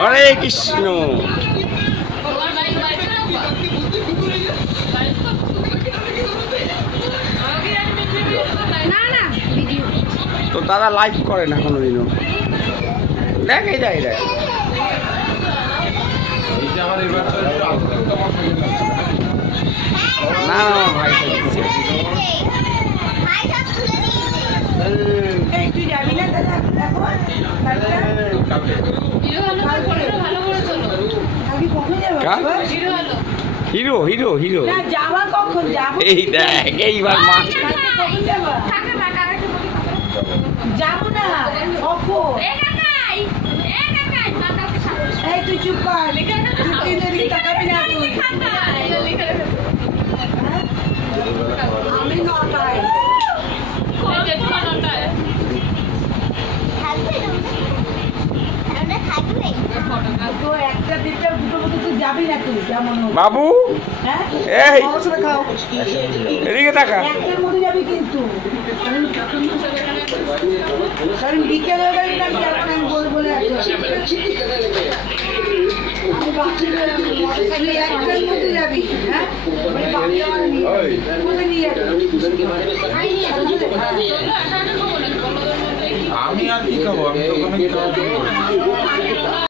হরে কৃষ্ণ। তো দাদা লাইভ করে না কোনোদিনও, দেখ এই দেখ দেখ না ভাই হিরো হিরো হিরো এই দেখ এইবার মা যাবো না এই তুই চুপ কর, তাকাবি না তুই। আমি নটায় তো একটা দিতে দুটো মতো তুই যাবি না তুই যেমন বাবু এই এদিকে তাকা একটার মধ্যে যাবি কিন্তু কারণ বিকেল হয়ে গেলে আমি এখন আমি বলে বলে একটার মধ্যে যাবি। হ্যাঁ নিয়ে আমি আর কি খাবো, আমি তো